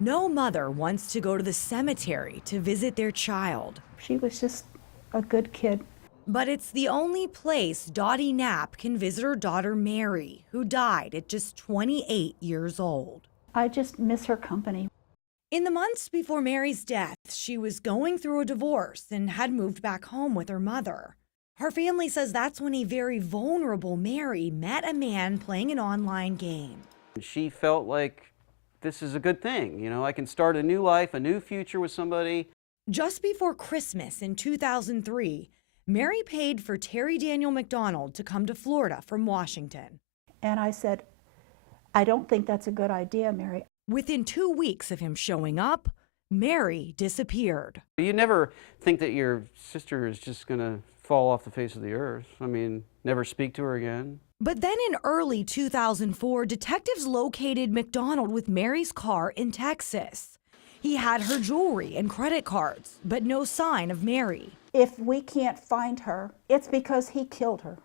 No mother wants to go to the cemetery to visit their child. She was just a good kid. But it's the only place Dottie Knapp can visit her daughter Mary, who died at just 28 years old. I just miss her company. In the months before Mary's death, she was going through a divorce and had moved back home with her mother. Her family says that's when a very vulnerable Mary met a man playing an online game. She felt like this is a good thing. You know, I can start a new life, a new future with somebody. Just before Christmas in 2003, Mary paid for Terry Daniel McDonald to come to Florida from Washington. And I said, I don't think that's a good idea, Mary. Within 2 weeks of him showing up, Mary disappeared. You never think that your sister is just going to fall off the face of the earth. I mean, never speak to her again. But then in early 2004, detectives located McDonald with Mary's car in Texas. He had her jewelry and credit cards, but no sign of Mary. If we can't find her, it's because he killed her.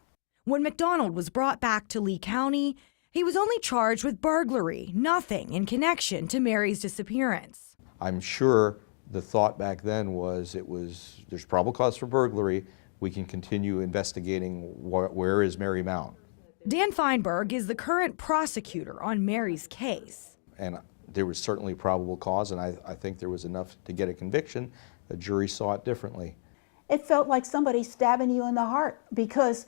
When McDonald was brought back to Lee County, he was only charged with burglary, nothing in connection to Mary's disappearance. I'm sure the thought back then was there's probable cause for burglary. We can continue investigating where is Mary Mount. Dan Feinberg is the current prosecutor on Mary's case. And there was certainly probable cause, and I think there was enough to get a conviction. The jury saw it differently. It felt like somebody stabbing you in the heart because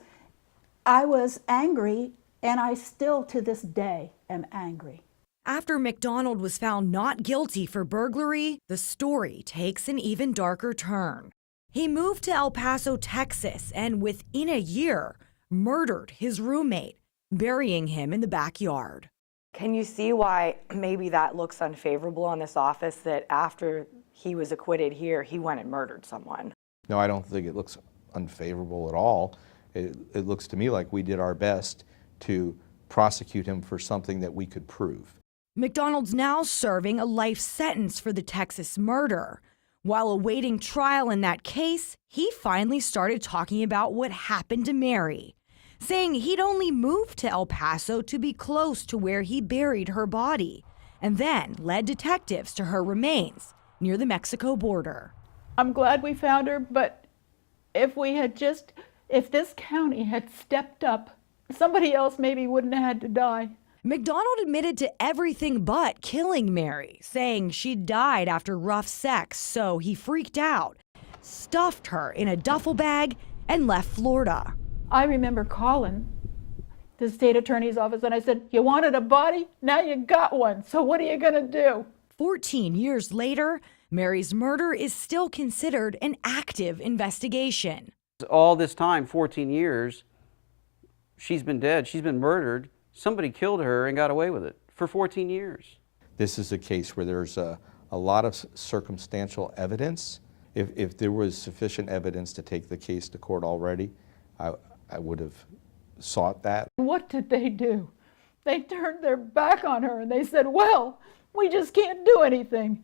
I was angry, and I still to this day am angry. After McDonald was found not guilty for burglary, the story takes an even darker turn. He moved to El Paso, Texas, and within a year, murdered his roommate, burying him in the backyard. Can you see why maybe that looks unfavorable on this office, that after he was acquitted here, he went and murdered someone? No, I don't think it looks unfavorable at all. It looks to me like we did our best to prosecute him for something that we could prove. McDonald's now serving a life sentence for the Texas murder. While awaiting trial in that case, he finally started talking about what happened to Mary, saying he'd only moved to El Paso to be close to where he buried her body, and then led detectives to her remains near the Mexico border. I'm glad we found her, but if this county had stepped up, somebody else maybe wouldn't have had to die. McDonald admitted to everything but killing Mary, saying she died after rough sex, so he freaked out, stuffed her in a duffel bag, and left Florida. I remember calling the state attorney's office and I said, you wanted a body? Now you got one, so what are you gonna do? 14 years later, Mary's murder is still considered an active investigation. All this time, 14 years, she's been dead, she's been murdered. Somebody killed her and got away with it for 14 years. This is a case where there's a lot of circumstantial evidence. If there was sufficient evidence to take the case to court already, I would have sought that. What did they do? They turned their back on her and they said, well, we just can't do anything.